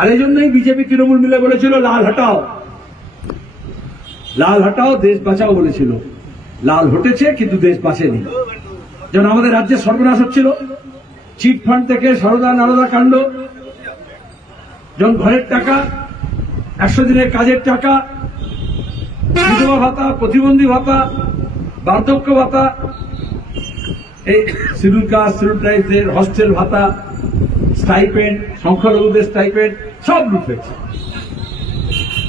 আর এই জন্যই বিজেপি তৃণমূল মিলে বলেছিল, লাল হটাও। লাল হটাও, দেশ বাঁচাও বলেছিল। লাল হটেছে, কিন্তু দেশ বাঁচেনি। যেমন আমাদের রাজ্যে সর্বনাশ হচ্ছিল। চিট ফান্ড থেকে সরদা নারদা কাণ্ড, যেমন ঘরের টাকা, একশো দিনের কাজের টাকা, বিধবা ভাতা, প্রতিবন্ধী ভাতা, বার্ধক্য ভাতা, এই শিডিউল কাস্ট শিডিউল হস্টেল ভাতা স্টাইপেন্ড, সংখ্যালঘুদের স্টাইপেন্ড, সব লুট হয়েছে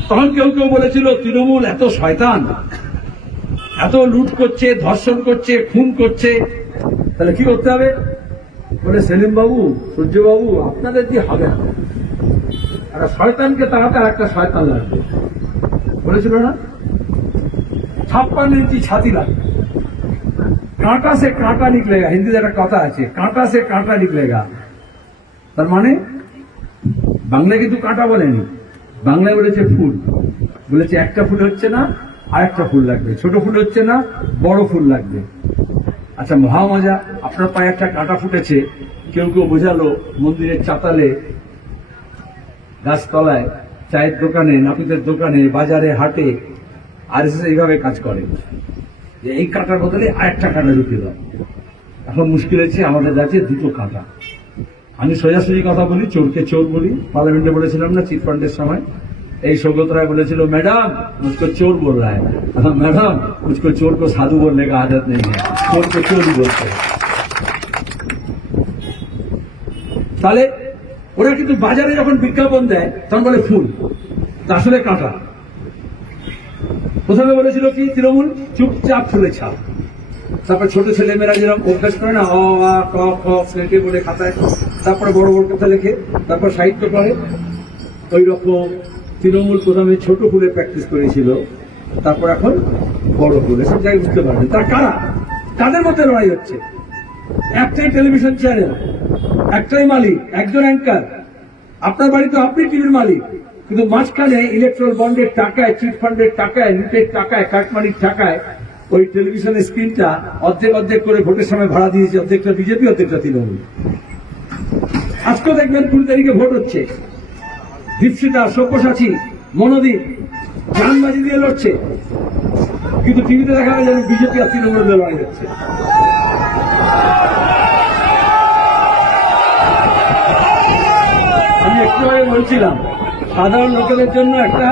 তখন কেউ কেউ বলেছিল, তৃণমূল এত শয়তান, এত লুট করছে, ধর্ষণ করছে, খুন করছে। তাহলে কি করতে হবে? বলে সেলিম বাবু সূর্য বাবু আপনাদের দিয়ে হবে না? একটা শয়তানকে তাড়াতে আর একটা শয়তান লাগবে। বলেছিল না? ছাপ্পান্ন ইঞ্চি ছাতি লাগবে। কাঁটা সে কাঁটা নিকলেগা হিন্দিতে একটা কথা আছে, কাঁটা সে কাঁটা নিকলেগা তার মানে বাংলায় কিন্তু কাঁটা বলেনি। বাংলায় বলেছে ফুল। বলেছে একটা ফুল হচ্ছে না আর একটা ফুল লাগবে। ছোট ফুল হচ্ছে না, বড় ফুল লাগবে। আচ্ছা মহা মজা। আপনার পায়ে একটা কাঁটা ফুটেছে, কেউ কেউ বোঝালো মন্দিরের চাতালে, গাছতলায়, চায়ের দোকানে, নাপিতের দোকানে, বাজারে, হাটে আর এইভাবে কাজ করে। যে এই কাঁটার বদলে আরেকটা কাঁটা ঢুকিয়ে দাও। এখন মুশকিল হচ্ছে আমাদের কাছে দুটো কাঁটা। আমি সোজাসুজি কথা বলি, চোরকে চোর বলি। পার্লামেন্টে বলেছিলাম না চিট ফান্ডের সময়। এই সৌগত রায় বলেছিল, ম্যাডাম মুজকো চোর বল রা আচ্ছা, ম্যাডাম মুজকো চোর কো সাধু বললে কা আদত নেই চোরকে চোর বলতে তাহলে, ওরা কিন্তু বাজারে যখন বিজ্ঞাপন দেয়, তখন বলে ফুল। আসলে কাঁটা। প্রথমে বলেছিল কি, তৃণমূল, চুপচাপ ফুলে ছাপ। তারপর ছোট ছেলে মেয়েরা যেরকম অভ্যাস করে না, অ, আ, ক, খ স্লেটে বলে খাতায়, তারপরে বড় বড় কথা লেখে, তারপর সাহিত্য করে ওই রকম তৃণমূল প্রথমে ছোট ফুলে প্র্যাকটিস করেছিল, তারপর এখন বড় ফুলে সব জায়গায় বুঝতে পারবেন তার কারা? কাদের মধ্যে লড়াই হচ্ছে? একটাই টেলিভিশন চ্যানেল একটাই মালিক, একজন অ্যাঙ্কার আপনার বাড়িতে আপনি টিভির মালিক, কিন্তু মাঝখানে ইলেকট্রাল বন্ডের টাকায় চিট ফান্ডের টাকায় লুটের টাকায়, কাটমানির টাকায় ওই টেলিভিশনের স্ক্রিনটা অর্ধেক অর্ধেক করে ভোটের সময় ভাড়া দিয়েছে, অর্ধেকটা বিজেপি, অর্ধেকটা তৃণমূল। আজকেও দেখবেন কুড়ি তারিখে ভোট হচ্ছে। দীপশিতা, সব্যসাচী, মনোদীপ জানবাজি দিয়ে লড়ছে। কিন্তু টিভিতে দেখা যায় যেন বিজেপি আর তৃণমূলের লড়াই হচ্ছে। আমি একটু আগে বলছিলাম, সাধারণ লোকেদের জন্য একটা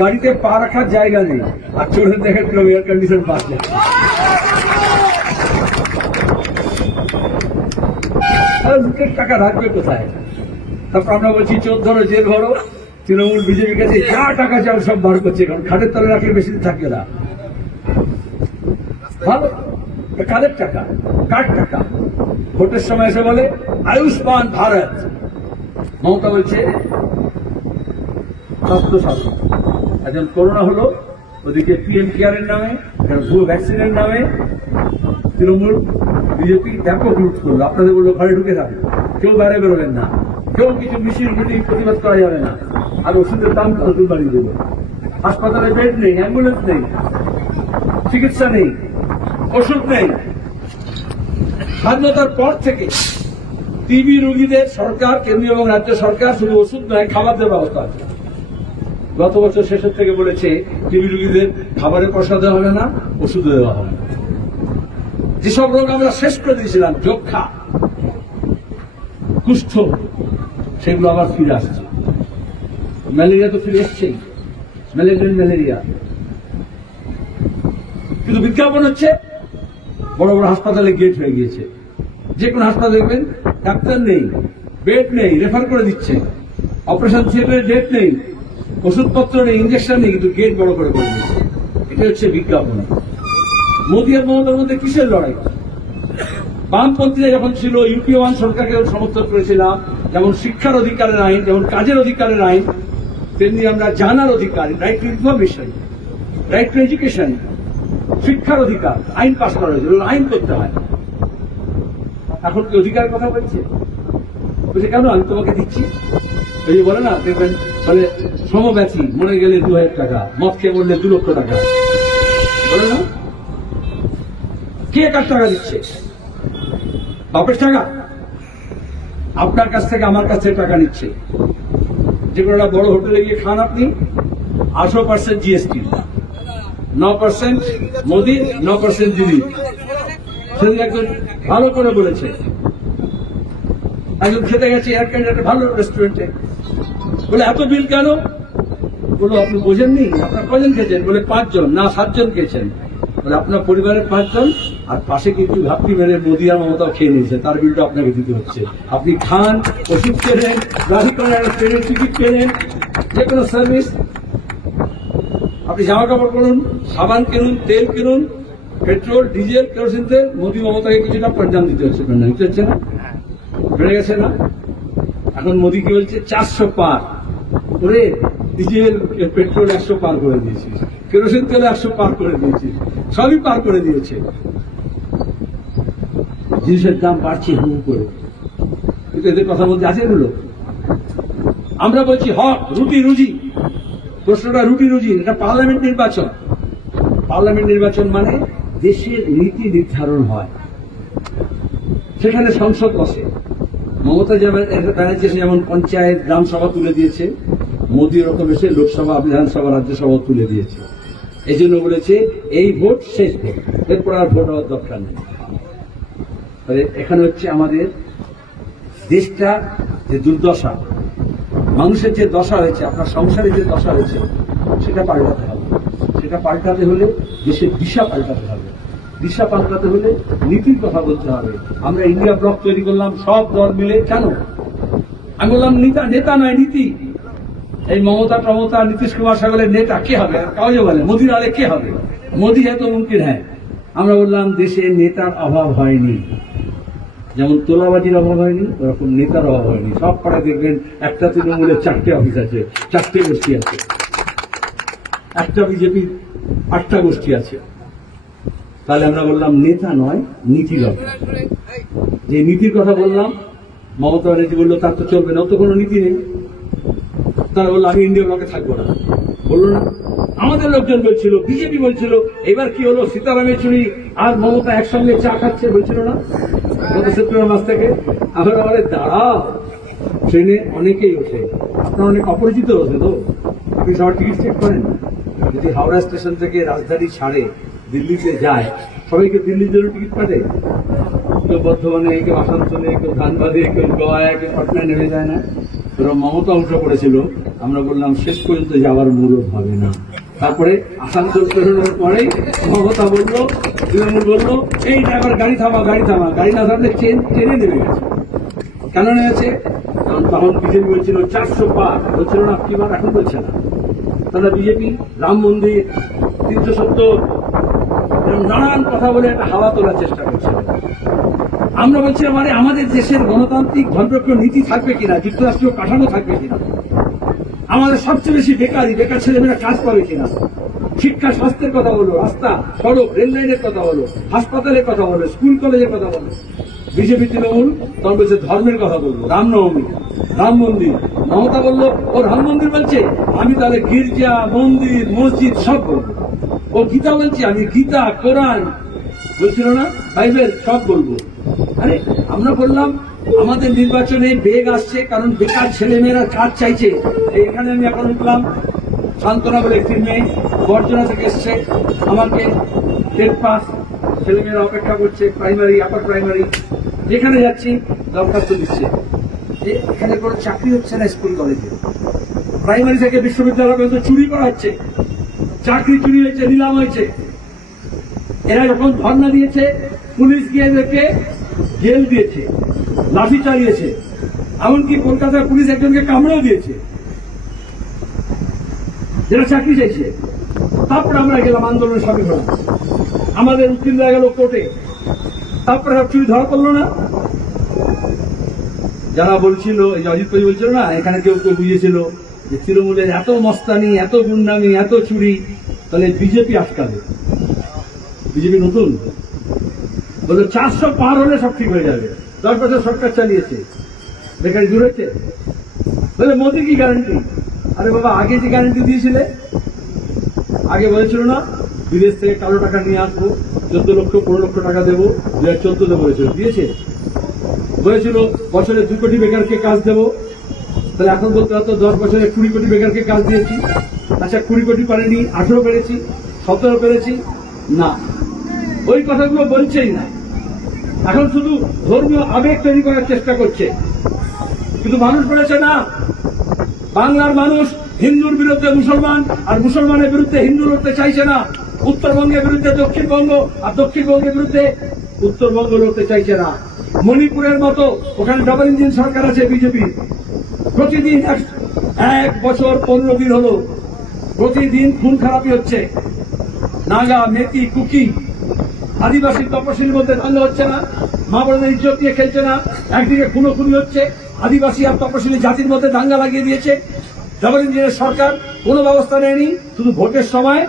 গাড়িতে পা রাখার জায়গা নেই। আর চোখে দেখে কেউ এয়ার কন্ডিশন পাচ্ছে তাহলে লুটের টাকা রাখবে কোথায়? তারপর আমরা বলছি, চোর ধরো, জেল ভরো। তৃণমূল, বিজেপির কাছে যা টাকা চাও সব বার করছে কারণ খাটের তলে রাখলে বেশি দিন থাকবে না। ভালো। কাদের টাকা? কার টাকা? ভোটের সময় এসে বলে, আয়ুষ্মান ভারত। মমতা বলছে স্বাস্থ্য শাসন একজন করোনা হলো, ওদিকে পিএম কেয়ারের নামে ভুয়ো ভ্যাকসিনের নামে, তৃণমূল বিজেপি ব্যাপক লুট করল। আপনাদের বলল ঘরে ঢুকে থাকবে কেউ বাইরে বেরোবেন না। কেউ কিছু মিছিল মিটিং প্রতিবাদ করা যাবে না। আর ওষুধের দাম নতুন বাড়িয়ে দেবে? হাসপাতালে বেড নেই অ্যাম্বুলেন্স নেই, চিকিৎসা নেই, ওষুধ নেই। স্বাধীনতার পর থেকে টিবি রোগীদের সরকার, কেন্দ্রীয় এবং রাজ্য সরকার শুধু ওষুধ নয় খাবার দেওয়ার ব্যবস্থা আছে। গত বছর শেষের থেকে বলেছে, টিবি রোগীদের খাবারের পয়সা দেওয়া হবে না ওষুধ দেওয়া হবে না। যেসব রোগ আমরা শেষ করে দিয়েছিলাম, যক্ষা, কুষ্ঠ, সেগুলো আবার ফিরে আসছে। ম্যালেরিয়া তো ফিরে এসছেই। Müllerian malaria. কিন্তু বিজ্ঞাপন হচ্ছে, বড় বড় হাসপাতালে গেট হয়ে গিয়েছে। যে কোনো হাসপাতাল দেখবেন, ডাক্তার নেই, বেড নেই, রেফার করে দিচ্ছে। অপারেশন থিয়েটারের ডেট নেই। ওষুধপত্র নেই ইঞ্জেকশন নেই কিন্তু গেট বড় করে করে দিচ্ছে এটা হচ্ছে বিজ্ঞাপন। মোদী আর মমতার মধ্যে কিসের লড়াই? বামপন্থীরা যখন ছিল ইউপি ওয়ান সরকারকে সমর্থন করেছিলাম, যেমন শিক্ষার অধিকারের আইন, যেমন কাজের অধিকারের আইন, তেমনি আমরা জানার অধিকার right to information right to education শিক্ষার অধিকার, আইন পাশ করা হয়েছিল আইন করতে হয়। এখন কি অধিকারের কথা বলছে? বলছে, কেন? আমি তোমাকে দিচ্ছি? ওই যে বলে না, দেখবেন, বলে সমব্যথী মরে গেলে দু হাজার টাকা, মদ খেয়ে মরলে দু লক্ষ টাকা। কে কার টাকা দিচ্ছে? বাপের টাকা? আপনার কাছ থেকে আমার কাছ থেকে টাকা নিচ্ছে। যে কোনো বড় হোটেলে গিয়ে খান আপনি। আঠারো পার্সেন্ট জিএসটি ন পার্সেন্ট মোদি, ন পার্সেন্ট দিদি। সেদিন একজন ভালো করে বলেছে। একজন খেতে গেছে এয়ার একটা ভালো রেস্টুরেন্টে বলে, এত বিল কেন? বলো আপনি বোঝেননি? আপনার কজন খেয়েছেন? বলে পাঁচজন। না, সাতজন খেয়েছেন। বলে আপনার পরিবারের পাঁচজন, আর পাশে কিন্তু ঘাপটি মেরে মোদি আর মমতাও খেয়ে নিয়েছে। তার বিলটা আপনাকে দিতে হচ্ছে। আপনি খান, ওষুধ কেনেন, গাড়ি করেন, ট্রেনের টিকিট কেনেন, যে কোনো সার্ভিস। আপনি জামা কাপড় করুন সাবান কিনুন, তেল কিনুন, পেট্রোল, ডিজেল, কেরোসিন তেল মোদি মমতাকে কিছুটা পঞ্জাম দিতে হচ্ছে। না, দিতে হচ্ছে না। বেড়ে গেছে না? এখন মোদি কি বলছে? চারশো পার। ওরে ডিজেল পেট্রোল একশো পার করে দিয়েছিস কেরোসিন তেল একশো পার করে দিয়েছিস সবই পার করে দিয়েছে। জিনিসের দাম বাড়ছে হু করে। এদের কথা বলতে আছে এগুলো। আমরা বলছি হক রুটি রুজি। প্রশ্নটা রুটি রুজি, এটা পার্লামেন্ট নির্বাচন। পার্লামেন্ট নির্বাচন মানে দেশের নীতি নির্ধারণ হয়। সেখানে সংসদ বসে। মমতা ব্যানার্জি যেমন পঞ্চায়েত গ্রাম সভা তুলে দিয়েছে। মোদী ওরকম এসে লোকসভা, বিধানসভা, রাজ্যসভা তুলে দিয়েছে। এই জন্য বলেছে, এই ভোট শেষ ভোট। এরপর আর ভোট হওয়ার দরকার নেই। এখানে হচ্ছে আমাদের দেশটা যে দুর্দশা, মানুষের যে দশা হয়েছে, আপনার সংসারে যে দশা হয়েছে, সেটা পাল্টাতে হবে। সেটা পাল্টাতে হলে দেশের দিশা পাল্টাতে হবে। দিশা পাল্টাতে হলে নীতির কথা বলতে হবে। আমরা ইন্ডিয়া ব্লক তৈরি করলাম, সব দল মিলে। কেন? আমি বললাম, নেতা নেতা নয়, নীতি। এই মমতা টমতা নীতিশ কুমার সাগরের নেতা, কে হবে? কাউকে বলে? মোদির আলে কে হবে? মোদি হয়তো মুমকিন হ্যাঁ। আমরা বললাম, দেশে নেতার অভাব হয়নি। যেমন তোলাবাজির অভাব হয়নি, ওরকম নেতার অভাব হয়নি। সব পাড়ায় দেখবেন, একটা তৃণমূলের চারটে অফিস আছে, চারটে গোষ্ঠী আছে। একটা বিজেপির আটটা গোষ্ঠী আছে। তাহলে আমরা বললাম, নেতা নয়, নীতি দরকার। যে নীতির কথা বললাম, মমতা ব্যানার্জি বলল, তার তো চলবে না ও তো কোনো নীতি নেই। তারা বলল, আমি ইন্ডিয়া ব্লকে থাকব না। বলল না আমাদের লোকজন বলছিল, বিজেপি বলছিল, এবার কি হলো? সীতারামের চুরি আর মমতা একসঙ্গে চা খাচ্ছে বলছিল না? গত সেপ্টেম্বর মাস থেকে। আমরা বলে, দাঁড়াও, ট্রেনে অনেকেই ওঠে। আপনার অনেক অপরিচিত ওঠে তো। আপনি সবার টিকিট চেক করেন। যদি হাওড়া স্টেশন থেকে রাজধানী ছাড়ে, দিল্লিতে যায়, সবাইকে দিল্লির জন্য টিকিট কাটে কেউ বর্ধমানে, কেউ আসানসোলে, কেউ ধানবাদে, কেউ গয়া কেউ পাটনায় নেমে যায় না। এরকম মমতা উঠে পড়েছিল। আমরা বললাম, শেষ পর্যন্ত যাওয়ার মূলক হবে না। তারপরে আসানসোল পেরোনোর পরেই মমতা বলল, তৃণমূল বলল, এই ড্রাইভার গাড়ি থামা গাড়ি থামা। গাড়ি না থামলে ট্রেন, ট্রেনে নেমে গেছে। কেন নেমেছে? কারণ তখন বিজেপি বলছিল, চারশো পার। বলছিল, না, কি বার? এখন বলছে না। তাহলে বিজেপি, রাম মন্দির তীর্থ এরকম নানান কথা বলে একটা হাওয়া তোলার চেষ্টা করছে। আমরা বলছি মানে আমাদের দেশের গণতান্ত্রিক ধর্মপ্রিয় নীতি থাকবে কিনা? যুক্তরাষ্ট্রীয় কাঠামো থাকবে কিনা? আমাদের সবচেয়ে বেশি বেকারি, বেকার ছেলেমেয়েরা কাজ পাবে কিনা? শিক্ষা, স্বাস্থ্যের কথা বলো, রাস্তা, সড়ক, রেল লাইনের কথা বলো, হাসপাতালের কথা বলো, স্কুল, কলেজের কথা বলো। বিজেপি, তৃণমূল, তখন বলছে, ধর্মের কথা বলব রামনবমী রাম মন্দির। মমতা বলল, ও রাম মন্দির বলছে? আমি তাহলে গির্জা, মন্দির, মসজিদ সব বলব। ও গীতা বলছে, আমি গীতা, কোরআন। বলছিল না? বাইবেল সব বলব। আরে, আমরা বললাম, আমাদের নির্বাচনে বেগ আসছে, কারণ বেকার ছেলে মেয়েরা কাজ চাইছে। এখানে আমি এখন উঠলাম সান্ত্বনা বলে একটি মেয়ে বর্জনা থেকে এসছে। আমাকে টেট পাস ছেলেমেয়েরা অপেক্ষা করছে প্রাইমারি আপার প্রাইমারি যেখানে যাচ্ছি, দরখাস্ত দিচ্ছে। যে এখানে কোনো চাকরি হচ্ছে না স্কুল কলেজে প্রাইমারি থেকে বিশ্ববিদ্যালয় পর্যন্ত চুরি করা হচ্ছে। চাকরি চুরি হয়েছে, নিলাম হয়েছে। এরা যখন ধর্ণা দিয়েছে, পুলিশ গিয়ে এদেরকে জেল দিয়েছে, লাঠি চালিয়েছে, এমনকি কলকাতার পুলিশ একজনকে কামড়েও দিয়েছে। যারা চাকরি চাইছে, তারপরে আমরা গেলাম আন্দোলনের সাথে হলাম আমাদের উকিল হয়ে গেল কোর্টে। তারপরে সব চুরি ধরা পড়ল না। যারা বলছিল, এই যে অজিত ভাই বলছিল না, এখানে কেউ কেউ বুঝেছিল যে তৃণমূলের এত মস্তানি, এত গুন্ডামি, এত চুরি, তাহলে বিজেপি আটকাবে। বিজেপি নতুন? বলল চারশো পার হলে সব ঠিক হয়ে যাবে। দশ বছর সরকার চালিয়েছে। বেকারি হচ্ছে বলে, মোদি কি গ্যারান্টি আরে বাবা, আগে যে গ্যারান্টি দিয়েছিলে, আগে বলেছিল না, বিদেশ থেকে কালো টাকা নিয়ে আসব, চোদ্দ লক্ষ, পনেরো লক্ষ টাকা দেবো দু হাজার চোদ্দতে বলেছিল। দিয়েছে? বলেছিল, বছরে দু কোটি বেকারকে কাজ দেবো। তাহলে এখন বলতে হতো দশ বছরে কুড়ি কোটি বেকারকে কাজ দিয়েছি। আচ্ছা কুড়ি কোটি পারেনি, আঠেরো পেরেছি, সতেরো পেরেছি, না। ওই কথাগুলো বলছেই না। এখন শুধু ধর্মীয় আবেগ তৈরি করার চেষ্টা করছে। কিন্তু মানুষ বলেছে না, বাংলার মানুষ হিন্দুর বিরুদ্ধে মুসলমান, আর মুসলমানের বিরুদ্ধে হিন্দু লড়তে চাইছে না। উত্তরবঙ্গের বিরুদ্ধে দক্ষিণবঙ্গ, আর দক্ষিণবঙ্গের বিরুদ্ধে উত্তরবঙ্গ লড়তে চাইছে না। মণিপুরের মতো, ওখানে ডবল ইঞ্জিন সরকার আছে বিজেপি প্রতিদিন এক- বছর পনেরো দিন হলো। প্রতিদিন খুন খারাপি হচ্ছে। নাগা মেতি কুকি আদিবাসী তপশিলির মধ্যে দাঙ্গা হচ্ছে না, মা বোনদের ইজ্জত দিয়ে খেলছে না, একদিকে খুনো খুনি হচ্ছে, আদিবাসী আর তপশিলি জাতির মধ্যে দাঙ্গা লাগিয়ে দিয়েছে। ডাবল সরকার কোনো ব্যবস্থা নেয়নি, শুধু ভোটের সময়।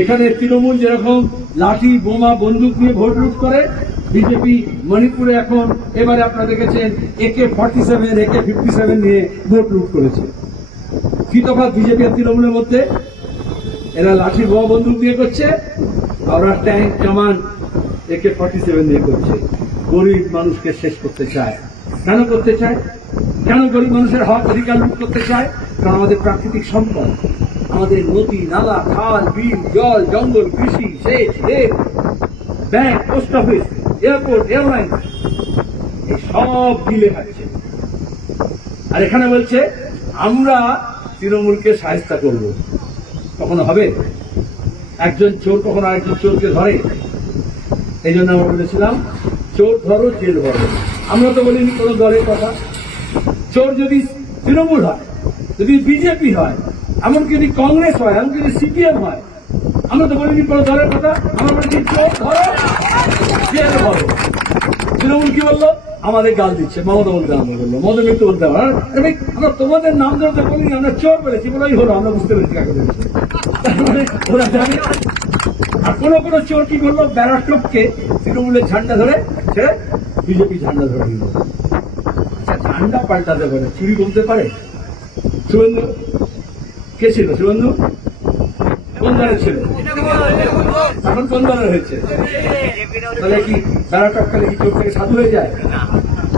এখানে তৃণমূল যেরকম লাঠি, বোমা, বন্দুক নিয়ে ভোট লুট করে, বিজেপি মণিপুরে এখন এবারে আপনারা দেখেছেন AK forty seven AK fifty seven নিয়ে ভোট লুট করেছে। কি তফাৎ বিজেপি আর তৃণমূলের মধ্যে। এরা লাঠি বোমা বন্দুক দিয়ে করছে আর ওরা ট্যাঙ্ক, কামান একে ফর্টি সেভেন দিয়ে করছে। গরিব মানুষকে শেষ করতে চায়। কেন করতে চায়? কেন গরিব মানুষের হক অধিকার লুট করতে চায়? কারণ আমাদের প্রাকৃতিক সম্পদ, আমাদের নদী, নালা, খাল, বিল, জল, জঙ্গল, কৃষি, সেচ, rail, bank, post office, airport, airline, এই সব গিলে খাচ্ছে। আর এখানে বলছে, আমরা তৃণমূলকে সাহায্য করব। কখনো হবে? একজন চোর কখনো আরেকজন চোরকে ধরে? এই জন্য আমরা বলেছিলাম, চোর ধরো, জেল ভরো। আমরা তো বলিনি কোনো দলের কথা। চোর যদি তৃণমূল হয়, যদি বিজেপি হয়, এমনকি যদি কংগ্রেস হয়, এমনকি যদি সিপিএম হয়, আমরা তো বলিনি কোনো দলের কথা। আমরা বলেছি, চোর ধরো, জেল ভরো। তৃণমূল কি বলল? আমাদের গাল দিচ্ছে, মমতা বলতে আমরা বলল মমতা মৃত্যু বলতে আমরা তোমাদের নাম ধরতে বলিনি, আমরা চোর বলেছি বলেই হলো, আমরা বুঝতে পেরেছি কাকে বলেছি। মানে ওরা জানে আর কোন কোন চোর কি করল ব্যারাটপকে তৃণমূলের ঝান্ডা ধরে, ছেড়ে বিজেপি ঝান্ডা ধরে নিল। আচ্ছা ঝান্ডা পাল্টাতে পারে, চুরি করতে পারে? শুভেন্দু কে ছিল শুভেন্দু কোন দলের ছিল? এখন কোন দলের হয়েছে? তাহলে কি ব্যারাটপকালে কি চোর থেকে সাধু হয়ে যায়?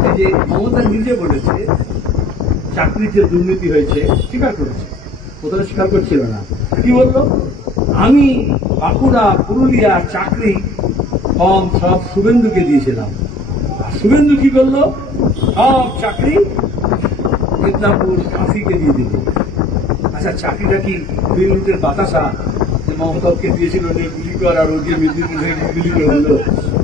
এই যে মমতা নিজে বলেছে চাকরির যে দুর্নীতি হয়েছে, স্বীকার করেছে। প্রথমে স্বীকার করছিল না। কি বলল? আমি বাঁকুড়া, পুরুলিয়া চাকরি কম সব শুভেন্দুকে দিয়েছিলাম। আর শুভেন্দু কি করল? সব চাকরি মিদনাপুর কাশিকে দিয়ে দিল। আচ্ছা চাকরিটা কি বিলুটের বাতাসা? মমতাকে দিয়েছিল যে গুলি কর আর ওকে মেদিনীপুর গুলি করে দিল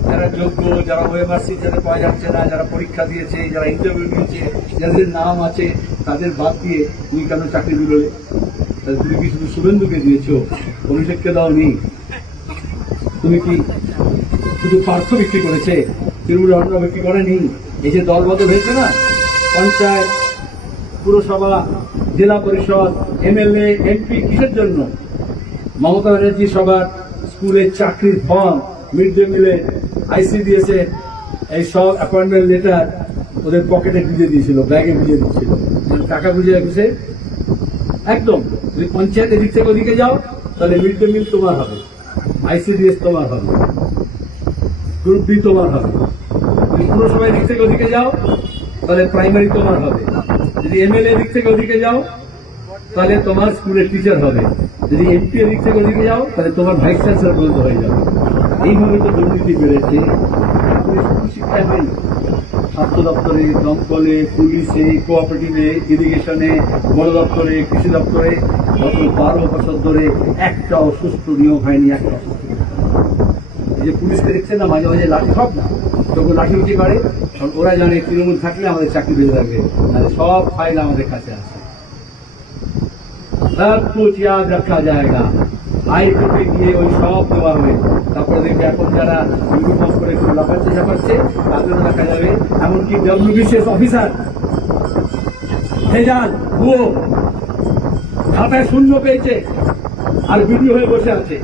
যারা যোগ্য, যারা ওয়েমার্সি যাদের পাওয়া যাচ্ছে না, যারা পরীক্ষা দিয়েছে, যারা ইন্টারভিউ দিয়েছে যাদের নাম আছে, তাদের বাদ দিয়ে তুমি কেন চাকরি দিল? তুমি কি শুধু শুভেন্দুকে দিয়েছ? অভিষেককে দাও নি তুমি কি শুধু পার্থ বিক্রি করেছে? তৃণমূল অন্য বিক্রি করেনি? এই যে দল বদল হয়েছে না? পঞ্চায়েত, পুরসভা, জেলা পরিষদ, এমএলএ, এমপি, কিসের জন্য? মমতা ব্যানার্জি সবার স্কুলের চাকরির ফর্ম মিড ডে মিলে আইসিডিএস এই সব অ্যাপয়েন্টমেন্ট লেটার ওদের পকেটে ভিজে দিয়েছিল ব্যাগে ভিজে দিচ্ছিল টাকা বুঝে রাখছে? একদম। যদি পঞ্চায়েতের দিক থেকে ওদিকে যাও, তাহলে মিড ডে মিল তোমার হবে। আইসিডিএস তোমার হবে। গ্রুপ ডি তোমার হবে। যদি পুরসভার দিক থেকে ওদিকে যাও, তাহলে প্রাইমারি তোমার হবে। যদি এমএলএ দিক থেকে ওদিকে যাও তাহলে তোমার স্কুলের টিচার হবে। যদি এমপি দিক থেকে ওদিকে যাও, তাহলে তোমার ভাইস চ্যান্সেলর পর্যন্ত হয়ে যাবে। এইভাবে তো দুর্নীতি বেড়েছে। শিক্ষায় হয়নি স্বাস্থ্য দপ্তরে, দমকলে, পুলিশে কোঅপারেটিভে ইরিগেশনে বন দপ্তরে, কৃষি দপ্তরে, গত বারো বছর ধরে একটাও সুস্থ নিয়োগ হয়নি, একটা যে পুলিশকে দেখছে না, মাঝে মাঝে লাঠি, সব না। যখন লাঠি উঠি তখন ওরা জানে তৃণমূল থাকলে আমাদের চাকরি বেঁধে থাকবে। সব ফাইল আমাদের কাছে আছে। সব কুছ ইয়াদ রাখা যায়গা হাইকোর্টে গিয়ে ওই সব দেওয়া হবে তারপরে দেখবে এখন যারা ইউনিফর্ম করে একটু লাফাচ্ছে ঝাপাচ্ছে তাদেরও দেখা যাবে, এমনকি ডব্লিউবিসিএস অফিসার ভেজাল ভুয়ো খাতায় শূন্য পেয়েছে আর বিডি হয়ে বসে আছে।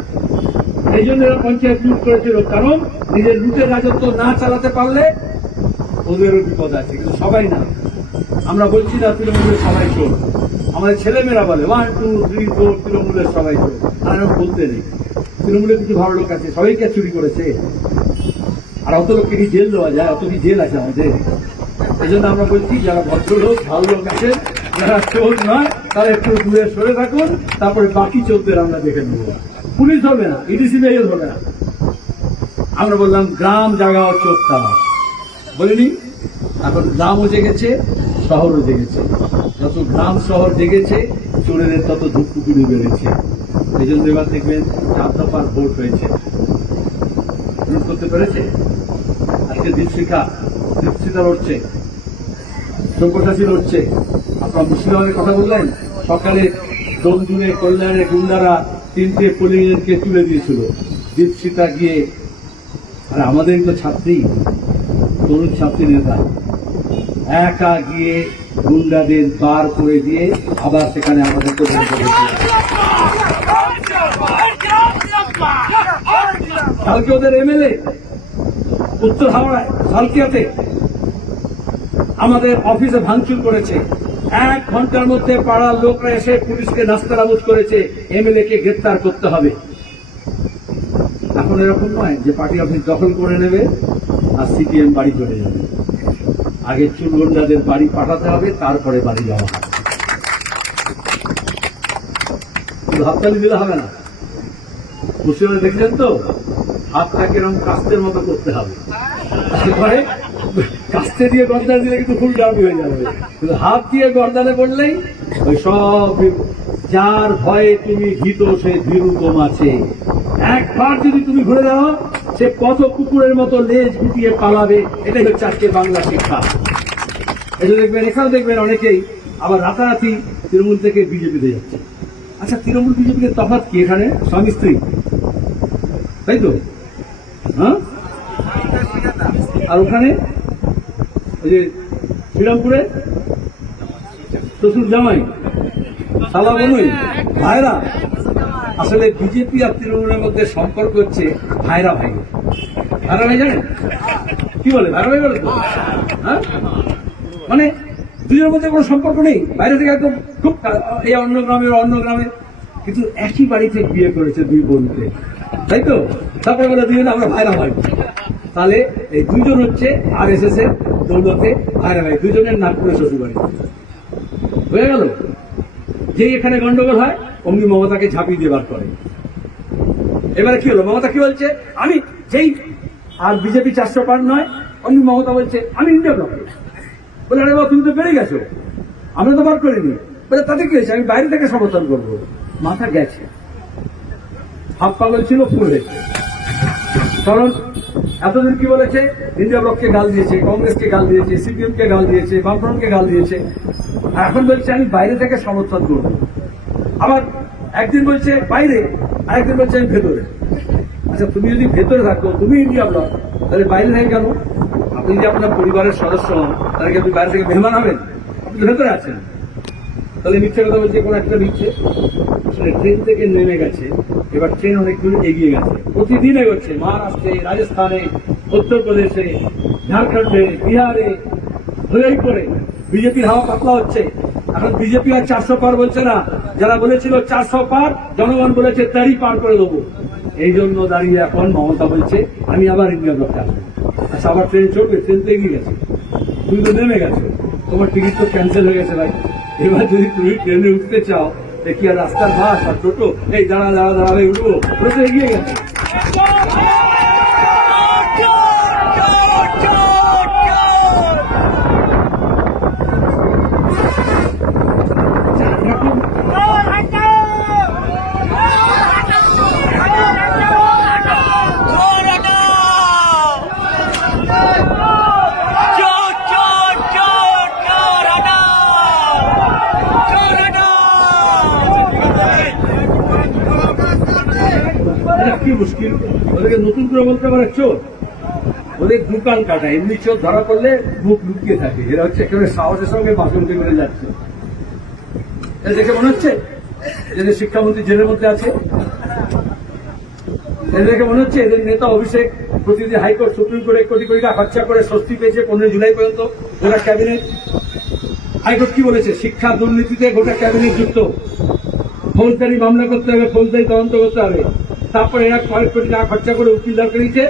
এই জন্য এরা পঞ্চায়েত লুট করেছিল, কারণ নিজের লুটের রাজত্ব না চালাতে পারলে ওদেরও বিপদ আছে, কিন্তু সবাই না। আমরা বলছি না তৃণমূলের সবাই চোর। আমাদের ছেলেমেয়েরা বলে, ওয়ান, টু, থ্রি, ফোর, তৃণমূলের সবাই আর এরকম বলতে নেই। তৃণমূলের কিছু ভালো লোক আছে সবাইকে চুরি করেছে? আর অত লোককে কি জেল দেওয়া যায়? অত কি জেল আছে আমাদের? এই জন্য আমরা বলছি, যারা ভদ্রলোক, ভালো লোক আছেন যারা চোর নয়, তারা একটু দূরে সরে থাকুন, তারপরে বাকি চোরদের আমরা দেখে নেব। পুলিশ ধরবে না ইডিসি মেয়ে ধরবে না। আমরা বললাম, গ্রাম জাগাও চোর তারা বলিনি, এখন গ্রামও জেগেছে, শহরও জেগেছে। যত গ্রাম শহর জেগেছে, চোরেদের তত ধুকপুকুরি বেড়েছে এই জন্য এবার দেখবেন চার দফার ভোট হয়েছে। রোধ করতে পেরেছে? আজকে দীপশিখা দীপশিখা লড়ছে। সব্যসাচী লড়ছে। আপনার মুর্শিদাবাদের কথা বললেন? সকালে দমদুনে কল্যাণে গুন্ডারা তিনটে পোলিংকে তুলে দিয়েছিল। দীপশিতা গিয়ে, আর আমাদের তো ছাত্রী, তরুণ ছাত্রী নেতা। একা গিয়ে গুন্ডাদের বার করে দিয়ে আবার সেখানে আমাদেরকে কালকে ওদের এমএলএ উত্তর হাওড়ায়, সালকিয়াতে আমাদের অফিসে ভাঙচুর করেছে। এক ঘণ্টার মধ্যে পাড়ার লোকরা এসে পুলিশকে নাস্তানাবুদ করেছে এমএলএ কে গ্রেপ্তার করতে হবে। এখন এরকম নয় যে পার্টি অফিস দখল করে নেবে আর সিপিএম বাড়ি চলে যাবে। আগে চুলগন্ডাদের বাড়ি পাঠাতে হবে, তারপরে বাড়ি যাওয়া হবে। হাততালি দিলে হবে না। মুসলিমরা দেখলেন তো, হাতটা কীরকম কাস্তের মতো করতে হবে। তারপরে কাস্তে দিয়ে গর্দান দিলে কিন্তু ফুল ডাউনি হয়ে যাবে। কিন্তু হাত দিয়ে গর্দানে পড়লেই ওই সব যার ভয়ে তুমি ভীত, সে ভীরুকম আছে। একবার যদি তুমি ঘুরে দাও সে কত কুকুরের মতো লেজ গুটিয়ে পালাবে, এটাই হচ্ছে আজকে বাংলা শিক্ষা। এটা দেখবেন এখানে দেখবেন অনেকেই আবার রাতারাতি তৃণমূল থেকে বিজেপিতে যাচ্ছে। আচ্ছা তৃণমূল বিজেপিকে তফাৎ কি এখানে? স্বামী স্ত্রী। তাই তো? হ্যাঁ? আর ওখানে? ওই যে শ্রীরামপুরে? শ্বশুর জামাই? সালা বনুই? ভাইরা? আসলে বিজেপি আর তৃণমূলের মধ্যে সম্পর্ক হচ্ছে ভাইরা ভাই ভাইরা ভাই জানেন? কি বলে ভাইরা ভাই বলে তো? হ্যাঁ? মানে দুজনের মধ্যে কোনো সম্পর্ক নেই? বাইরে থেকে একদম খুব এই অন্য গ্রামে অন্য গ্রামে। কিন্তু একই বাড়িতে বিয়ে করেছে দুই বোনকে। তাই তো? তারপরে বলে দুজন আমরা ভাইরা ভাই। তাহলে এই দুইজন হচ্ছে আর এস এস এর দৌলতে ভাইরা ভাই। দুজনের নাগপুরে শ্বশুর বাড়ি হয়ে গেল? যেই এখানে গন্ডগোল হয়, অমনি মমতাকে ঝাঁপিয়ে দেবার করে। এবারে কি হলো? মমতা কি বলছে? আমি যেই আর বিজেপি চারশো পার নয় অমনি মমতা বলছে, আমি ইন্ডিয়া ব্লক বলে, আরে বাবা, তুমি তো বেড়ে গেছো। আমরা তো বার করিনি। বলে, তাতে কি হয়েছে? আমি বাইরে থেকে সমর্থন করব। মাথা গেছে। হাফ পাগল ছিল, ফুল হয়েছে। কারণ এতদিন কি বলেছে? ইন্ডিয়া ব্লককে গাল দিয়েছে কংগ্রেসকে গাল দিয়েছে, সিপিএম কে গাল দিয়েছে বামফ্রন্টকে গাল দিয়েছে। আর এখন বলছে, আমি বাইরে থেকে সমর্থন করব। আবার একদিন বলছে, বাইরে। আরেকদিন বলছে, আমি ভেতরে। আচ্ছা তুমি যদি ভেতরে থাকো, তুমি ইন্ডিয়া ব্লক তাহলে বাইরে থেকে কেন? আপনি যদি আপনার পরিবারের সদস্য হন, তাহলে আপনি বাইরে থেকে মেহমান হবেন আপনি ভেতরে আছেন। তাহলে মিথ্যে কথা বলছে, কোন একটা মিথ্যে। ট্রেন থেকে নেমে গেছে। এবার ট্রেন অনেক দূর এগিয়ে গেছে। প্রতিদিন এগোচ্ছে। মহারাষ্ট্রে, রাজস্থানে, উত্তরপ্রদেশে, ঝাড়খণ্ডে, বিহারে হয়েই করে বিজেপির হাওয়া পাতলা হচ্ছে। এখন বিজেপি আর চারশো পার বলছে না। যারা বলেছিল চারশো পার, জনগণ বলেছে তারই পার করে দেবো। এই জন্য দাঁড়িয়ে এখন মমতা বলছে, আমি আবার ইন্ডিয়া ব্লকে আসব। আচ্ছা আবার ট্রেন চলবে ট্রেন তো এগিয়ে গেছে। তুমি তো নেমে গেছো। তোমার টিকিট তো ক্যান্সেল হয়ে গেছে ভাই। এবার যদি তুমি ট্রেনে উঠতে চাও, দেখি আর রাস্তার বাস আর টোটো। এই দাঁড়া দাঁড়া দাঁড়া ভাই, উঠবো। এগিয়ে গেছে। ওদেরকে নতুন করে বলতে পারে, চোর। ওদের দোকান কাটা, এমনি চোর ধরা পড়লে মুখ লুকিয়ে থাকে। এরা হচ্ছে একেবারে সাহসের সঙ্গে বাসন করে যাচ্ছে। দেখে মনে হচ্ছে? এদের শিক্ষামন্ত্রী জেলের মধ্যে আছে? দেখে মনে হচ্ছে এদের নেতা অভিষেক প্রতিদিন হাইকোর্ট সুপ্রিম কোর্টে কোটি কোটি টাকা খরচা করে স্বস্তি পেয়েছে পনেরো জুলাই পর্যন্ত গোটা ক্যাবিনেট। হাইকোর্ট কি বলেছে? শিক্ষা দুর্নীতিতে গোটা ক্যাবিনেট যুক্ত। ফৌজদারি মামলা করতে হবে, ফৌজদারি তদন্ত করতে হবে। তারপরে এরা কয়েক কোটি টাকা খরচা করে উকিল দাঁড় করিয়েছে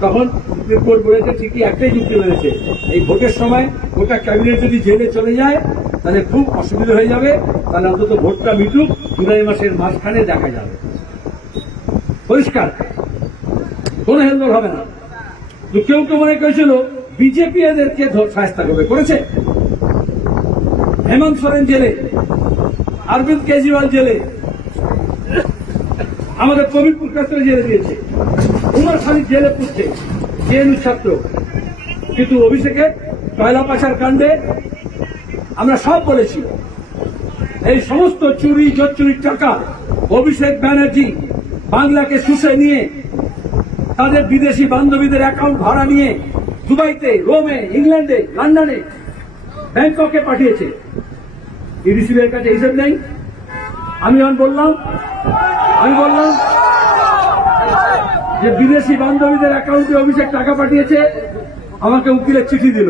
তখন সুপ্রিম কোর্ট বলেছে, ঠিকই, একটাই যুক্তি মেনেছে এই ভোটের সময় গোটা ক্যাবিনেট যদি জেলে চলে যায়, তাহলে খুব অসুবিধা হয়ে যাবে। তাহলে অন্তত ভোটটা মিটুক, জুলাই মাসের মাঝখানে দেখা যাবে। পরিষ্কার। কোনো হেলদোল হবে না। তো কেউ কেউ মনে করেছিল, বিজেপি এদেরকে সাহস্তা করবে। করেছে। হেমন্ত সোরেন জেলে, অরবিন্দ কেজরিওয়াল জেলে আমাদের কবিরপুর কাছে জেলে দিয়েছে। উমর খালি জেলে পুষছে জেএনইউ ছাত্র। কিন্তু অভিষেকের কয়লা পাচার কাণ্ডে আমরা সব বলেছি। এই সমস্ত চুরি চুরির টাকা অভিষেক ব্যানার্জি বাংলাকে শুষে নিয়ে তাদের বিদেশি বান্ধবীদের অ্যাকাউন্ট ভাড়া নিয়ে দুবাইতে, রোমে, ইংল্যান্ডে, লন্ডনে, ব্যাংককে পাঠিয়েছে। ইডিসিবির কাছে হিসেব নেই। আমি বললাম আমি বললাম যে বিদেশি বান্ধবীদের অ্যাকাউন্টে অভিষেক টাকা পাঠিয়েছে, আমাকে উকিলের চিঠি দিল।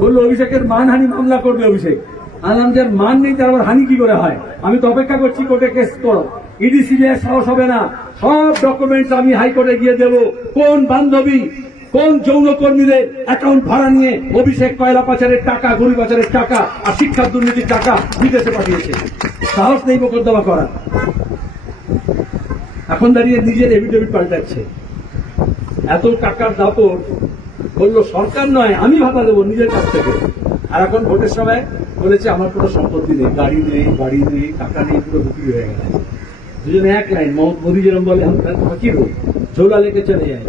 বলল, অভিষেকের মানহানি মামলা করবে অভিষেক। আনলাম যে মান নেই, তার আবার হানি কি করে হয়? আমি তো অপেক্ষা করছি কোর্টে কেস করো। ইডি, সিবিআই সাহস হবে না। সব ডকুমেন্টস আমি হাইকোর্টে গিয়ে দেব। কোন বান্ধবী, কোন যৌনকর্মীদের অ্যাকাউন্ট ভাড়া নিয়ে অভিষেক কয়লা পাচারের টাকা গরু পাচারের টাকা আর শিক্ষা দুর্নীতির টাকা বিদেশে পাঠিয়েছে? সাহস নেই মোকদ্দমা করার। এখন দাঁড়িয়ে নিজের এভিডেভিট পাল্টাচ্ছে। এত টাকার দাপট বলল, সরকার নয়, আমি ভাতা দেবো নিজের কাছ থেকে। আর এখন ভোটের সময় বলেছে, আমার কোনো সম্পত্তি নেই, গাড়ি নেই, বাড়ি নেই, টাকা নেই, পুরো বিক্রি হয়ে গেছে। দুজনে এক লাইন মোদী যেরকম বলে, আমি তার ফকির হোক ঝোলা লেকে চলে যায়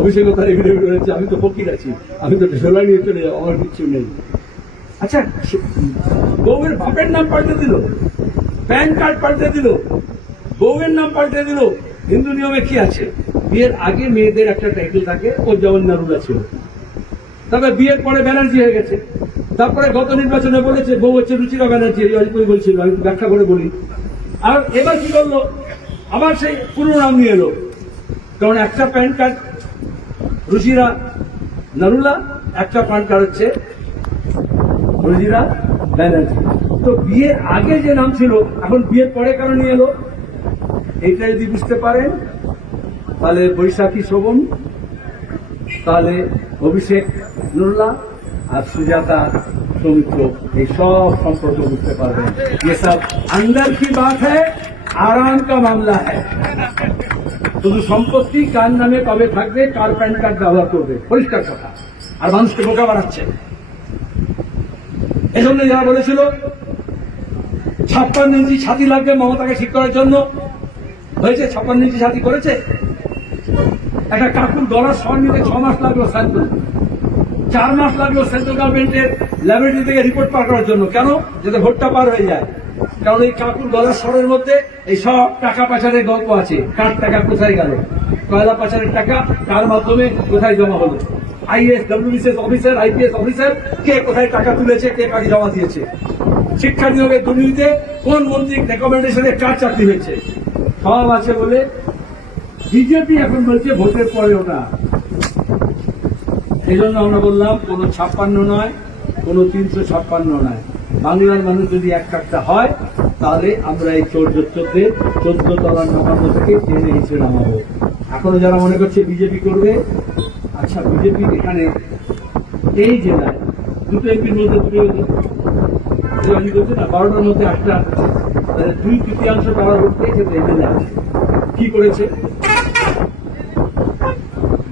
অভিষেক তার এভিডেভিট রয়েছে আমি তো ফকির আছি, আমি তো ঝোলা নিয়ে চলে যাব আমার কিচ্ছু নেই। আচ্ছা বউয়ের বাপের নাম পাল্টে দিল, প্যান কার্ড পাল্টে দিল বউয়ের নাম পাল্টে দিল। হিন্দু নিয়মে কি আছে? বিয়ের আগে মেয়েদের একটা টাইটেল থাকে, ও যেমন নারুলা ছিল। তারপরে বিয়ের পরে ব্যানার্জি হয়ে গেছে। তারপরে গত নির্বাচনে বলেছে, বউ হচ্ছে রুচিরা ব্যানার্জি অল্পই বলছিল, আমি ব্যাখ্যা করে বলি। আর এবার কি করল আবার সেই পুরনো নাম নিয়ে এলো। কারণ একটা প্যান কার্ড রুচিরা নারুলা একটা প্যান কার্ড হচ্ছে রুজিরা ব্যানার্জি। তো বিয়ের আগে যে নাম ছিল, এখন বিয়ের পরে কেন নিয়ে এলো? এইটা যদি বুঝতে পারেন তাহলে বৈশাখী শোভন তাহলে অভিষেক নুরলা আর সুজাতা সৌমিত্র এই সব সম্পর্ক বুঝতে পারবেন ये सब अंदर की बात है आराम का मामला है শুধু সম্পত্তি কার নামে কবে থাকবে কার প্যান কার্ড ব্যবহার করবে পরিষ্কার কথা আর মানুষকে বোকা বানাচ্ছে এজন্য যারা বলেছিল ছাপ্পান্ন ইঞ্চি ছাতি লাগবে মমতাকে ঠিক করার জন্য হয়েছে ছাপ্পান্ন ইঞ্চি ছাতি করেছে। একটা কাকুর গলার স্বর নিতে ছ মাস লাগল স্যাম্পল চার মাস লাগল সেন্ট্রাল গভর্নমেন্টের ল্যাবরেটরি থেকে রিপোর্ট পার করার জন্য। কেন? যাতে ভোটটা পার হয়ে যায়। কারণ এই কাকুর গলার স্বরের মধ্যে এই সব টাকা পাচারের গল্প আছে। কার টাকা কোথায় গেল? কয়লা পাচারের টাকা? কার মাধ্যমে কোথায় জমা হলো? IS WBCS officer IPS officer কে কোথায় টাকা তুলেছে, কে কাকে জমা দিয়েছে? শিক্ষা নিয়োগের দুর্নীতিতে কোন মন্ত্রী রেকমেন্ডেশনে কার চাকরি হয়েছে? সব আছে বলে বিজেপি এখন বলছে ভোটের পরে ওটা। এই জন্য আমরা বললাম, কোনো ছাপ্পান্ন নয়, কোনো তিনশো ছাপ্পান্ন নয়। বাংলার মানুষ যদি এক কাটটা হয়, তাহলে আমরা এই চৌর্যদের চোদ্দ তলার নবান্ন থেকে টেনে হিসেবে নামাবো। এখনও যারা মনে করছে বিজেপি করবে আচ্ছা বিজেপি এখানে এই জেলায় দুটো এমপির মধ্যে দুটো বলছি না? বারোটার মধ্যে তাহলে দুই তৃতীয়াংশ তারা ভোট পেয়েছে কি করেছে?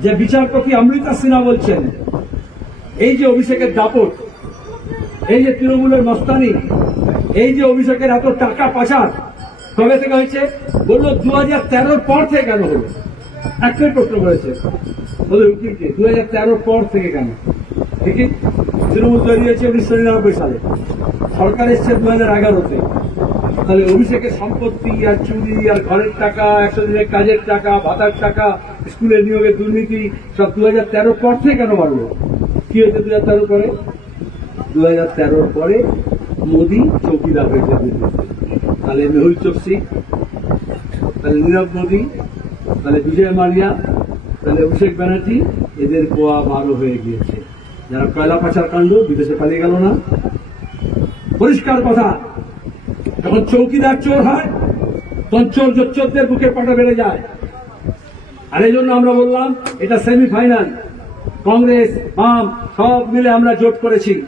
যে বিচারপতি অমৃতা সিনহা বলছেন, এই যে অভিষেকের দাপট, এই যে তৃণমূলের মস্তানি, এই যে অভিষেকের এত টাকা পাচার কবে থেকে হয়েছে, বলল দু হাজার তেরোর পর থেকে কেন হলো? একটাই প্রশ্ন করেছে। বলে উকিলকে দু হাজার তেরোর পর থেকে কেন? ঠিকই তৃণমূল তৈরি হয়েছে উনিশশো নিরানব্বই সালে। সরকার এসছে দু হাজার এগারোতে। তাহলে অভিষেকের সম্পত্তি আর চুরি আর ঘরের টাকা, একশো দিনের কাজের টাকা, ভাতার টাকা, স্কুলের নিয়োগের দুর্নীতি, সব দু হাজার তেরোর পর থেকে কেন বাড়লো? কি হয়েছে দু হাজার তেরো পরে? দু হাজার তেরোর পরে মোদী চৌকিদার হয়েছে তাহলে মেহুল চোকসি তাহলে নীরব মোদী, তাহলে বিজয় মালিয়া তাহলে অভিষেক ব্যানার্জি, এদের গোয়া বারো হয়ে গিয়েছে। যারা কয়লা পাচার কাণ্ড বিদেশে পালিয়ে গেল না। পরিষ্কার কথা যখন চৌকিদার চোর হয়, তখন চোর চোরদের বুকে পাটা বেড়ে যায়। আর এই জন্য আমরা বললাম, এটা সেমিফাইনাল কংগ্রেস, বাম, সব মিলে আমরা জোট করেছি।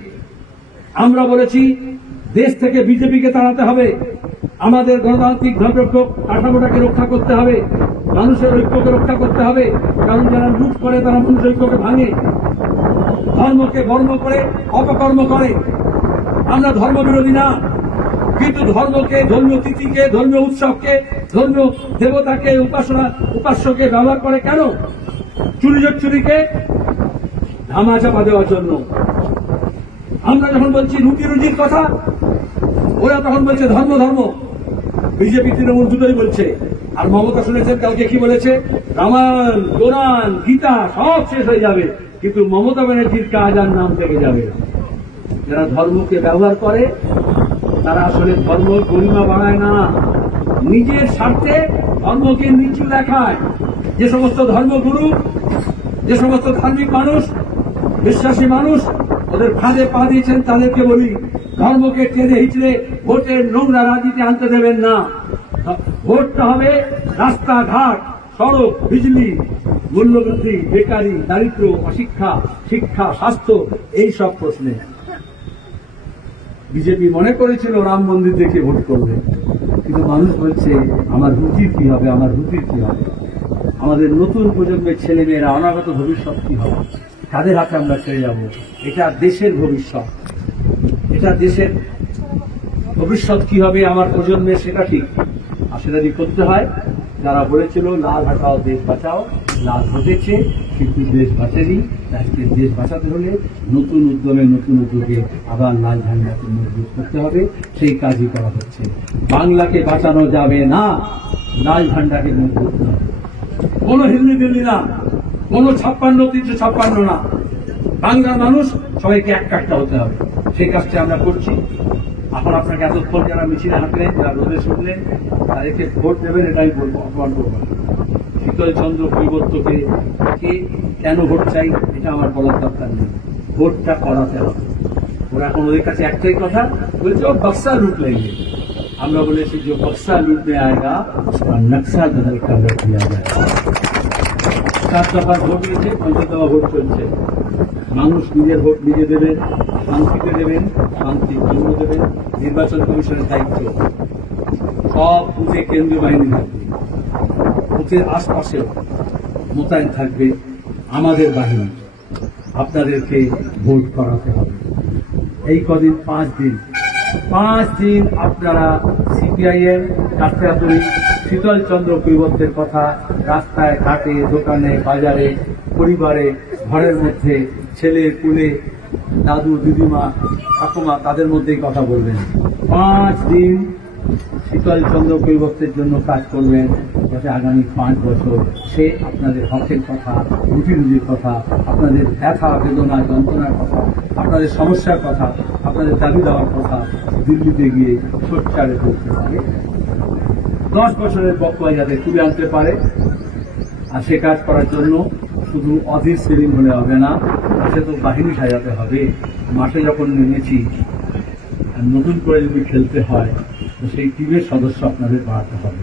আমরা বলেছি, দেশ থেকে বিজেপিকে তাড়াতে হবে। আমাদের গণতান্ত্রিক ধর্মক্ষ কাঠামোটাকে রক্ষা করতে হবে। মানুষের ঐক্যকে রক্ষা করতে হবে। কারণ যারা লুট করে, তারা মানুষের ঐক্যকে ভাঙে। ধর্মকে বর্ণ করে, অপকর্ম করে। আমরা ধর্ম বিরোধী না। কিন্তু ধর্মকে, ধর্মীয় তিথিকে, ধর্মীয় উৎসবকে, ধর্মীয় দেবতাকে, উপাসনা, উপাস্যকে ব্যবহার করে কেন? চুরি চুরিকে ধামা চাপা দেওয়ার জন্য। আমরা যখন বলছি রুটি রুজির কথা, ওরা তখন বলছে ধর্ম ধর্ম। বিজেপি, তৃণমূল দুটোই বলছে। আর মমতা শুনেছেন, কালকে কি বলেছে? রামায়ণ, কোরআন, গীতা, সব শেষ হয়ে যাবে। কিন্তু মমতা ব্যানার্জির কাজ আর নাম থেকে যাবে। যারা ধর্মকে ব্যবহার করে তারা আসলে ধর্ম গরিমা বাড়ায় না। নিজের স্বার্থে ধর্মকে নিচু দেখায়। যে সমস্ত ধর্মগুরু, যে সমস্ত ধার্মিক মানুষ, বিশ্বাসী মানুষ, ওদের ফাঁদে পা দিয়েছেন, তাদেরকে বলি, ধর্মকে টেনে হিচড়ে ভোটের নোংরা রাজনীতি আনতে দেবেন না। ভোটটা হবে রাস্তাঘাট, সড়ক, বিজলি, মূল্যবৃদ্ধি, বেকারি দারিদ্র অশিক্ষা, শিক্ষা, স্বাস্থ্য, এই সব প্রশ্নে। বিজেপি মনে করেছিল রাম মন্দির দেখে ভোট করবে। কিন্তু মানুষ বলছে, আমার রুচির কি হবে? আমার রুচির কি হবে? আমাদের নতুন প্রজন্মের ছেলেমেয়েরা অনাগত ভবিষ্যৎ কি হবে? কাদের হাতে আমরা ছেড়ে যাব। এটা দেশের ভবিষ্যৎ। এটা দেশের ভবিষ্যৎ কি হবে আমার প্রজন্মে সেটা ঠিক আর সেটা যদি করতে হয়। যারা বলেছিল, লাল হাটাও, দেশ বাঁচাও। লাল ঘটেছে কিন্তু দেশ বাঁচেনি। আজকে দেশ বাঁচাতে হলে নতুন উদ্যমে নতুন উদ্যোগে আবার লাল ঝান্ডাকে মজবুত করতে হবে। সেই কাজই করা হচ্ছে। বাংলাকে বাঁচানো যাবে না, লাল ঝান্ডাকে মজবুত করতে হবে। কোনো হিন্দি দিল্লি না, কোনো ছাপ্পান্ন, তিনশো ছাপ্পান্ন না। বাংলার মানুষ সবাইকে এক কাজটা হতে হবে। সেই কাজটা আমরা করছি। এখন আপনাকে এতক্ষণ যারা মিছিলে হাঁটলেন, যারা রোদে শুনলেন, তাদেরকে ভোট দেবেন, এটাই বলব অপমান করব। শীতল চন্দ্র কৈবর্তকে কে কেন ভোট চাই, এটা আমার বলার দরকার নেই। ভোটটা করাতে হবে। ওরা এখন ওদের কাছে একটাই কথা, বলছে, ও, বক্সা লুট লাগবে আমরা বলেছি যে, বক্সা লুটবে আয়গা ওরা নকশা বদল কামড়া দিয়া যায়। সাত দফার ভোট নিয়েছে পঞ্চাশ দফা ভোট চলছে। মানুষ নিজের ভোট নিজে দেবেন শান্তিতে দেবেন শান্তির জন্য দেবেন। নির্বাচন কমিশনের দায়িত্ব। সব বুথে কেন্দ্রীয় বাহিনী থাকবে। বুথের আশপাশেও মোতায়েন থাকবে। আমাদের বাহিনী, আপনাদেরকে ভোট করাতে হবে। এই কদিন পাঁচ দিন পাঁচ দিন আপনারা সিপিআইএম কাঠিয়াতুরি শীতল চন্দ্র কৈবত্যের কথা রাস্তায়, ঘাটে, দোকানে, বাজারে, পরিবারে, ঘরের মধ্যে, ছেলে কুলে দাদু, দিদিমা, ঠাকুমা, তাদের মধ্যেই কথা বলবেন। পাঁচ দিন শীতল চন্দ্র কৈবত্যের জন্য কাজ করবেন, যাতে আগামী পাঁচ বছর সে আপনাদের হকের কথা রুটি রুজির কথা, আপনাদের ব্যথা, বেদনা, যন্ত্রণার কথা, আপনাদের সমস্যার কথা, আপনাদের দাবি দেওয়ার কথা দিল্লিতে গিয়ে সোচ্চারে করতে পারে। দশ বছরের বক্তব্য যাতে তুলে আনতে পারে, আর সে কাজ করার জন্য শুধু অধীর সেলিং হলে হবে না সে তো বাহিনী সাজাতে হবে। মাঠে যখন নেমেছি নতুন করে যদি খেলতে হয় সেই টিমের সদস্য আপনাদের বাড়াতে হবে।